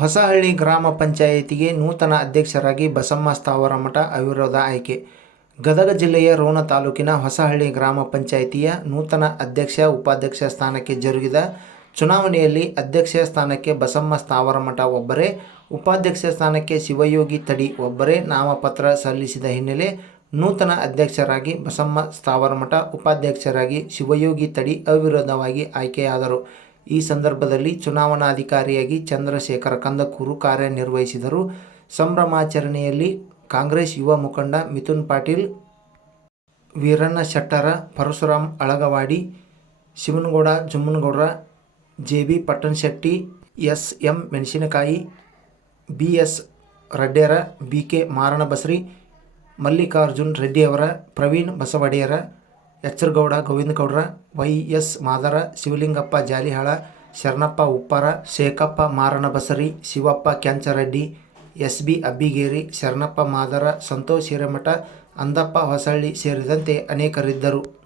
ಹೊಸಹಳ್ಳಿ ಗ್ರಾಮ ಪಂಚಾಯಿತಿಗೆ ನೂತನ ಅಧ್ಯಕ್ಷರಾಗಿ ಬಸಮ್ಮ ಸ್ಥಾವರಮಠ ಅವಿರೋಧ ಆಯ್ಕೆ. ಗದಗ ಜಿಲ್ಲೆಯ ರೋಣ ತಾಲೂಕಿನ ಹೊಸಹಳ್ಳಿ ಗ್ರಾಮ ಪಂಚಾಯಿತಿಯ ನೂತನ ಅಧ್ಯಕ್ಷ, ಉಪಾಧ್ಯಕ್ಷ ಸ್ಥಾನಕ್ಕೆ ಜರುಗಿದ ಚುನಾವಣೆಯಲ್ಲಿ ಅಧ್ಯಕ್ಷ ಸ್ಥಾನಕ್ಕೆ ಬಸಮ್ಮ ಸ್ಥಾವರಮಠ ಒಬ್ಬರೇ, ಉಪಾಧ್ಯಕ್ಷ ಸ್ಥಾನಕ್ಕೆ ಶಿವಯೋಗಿ ತಡಿ ಒಬ್ಬರೇ ನಾಮಪತ್ರ ಸಲ್ಲಿಸಿದ ಹಿನ್ನೆಲೆ ನೂತನ ಅಧ್ಯಕ್ಷರಾಗಿ ಬಸಮ್ಮ ಸ್ಥಾವರಮಠ ಉಪಾಧ್ಯಕ್ಷರಾಗಿ ಶಿವಯೋಗಿ ತಡಿ ಅವಿರೋಧವಾಗಿ ಆಯ್ಕೆಯಾದರು. ಈ ಸಂದರ್ಭದಲ್ಲಿ ಚುನಾವಣಾಧಿಕಾರಿಯಾಗಿ ಚಂದ್ರಶೇಖರ ಕಂದಕೂರು ಕಾರ್ಯನಿರ್ವಹಿಸಿದರು. ಸಂಭ್ರಮಾಚರಣೆಯಲ್ಲಿ ಕಾಂಗ್ರೆಸ್ ಯುವ ಮುಖಂಡ Mithun Patil Veeranna Shettar Parashuram Alagawadi, Shivanagouda Jummanagoudra J B Pattanashetti S M Menasinakayi B S Raddyara B K Maranabasari, Mallikarjun ರೆಡ್ಡಿಯವರ, Praveen Basavadiyar Eccharagouda, Govindagoudra Y S Madar, Shivalingappa Jalihal, Sharanappa Uppar, Shekhappa Maranabasari, Shivappa Kyancharaddi S B Abbigeri, Sharanappa Madar, Santosh Hiremath, Andappa Hosalli ಸೇರಿದಂತೆ ಅನೇಕರಿದ್ದರು.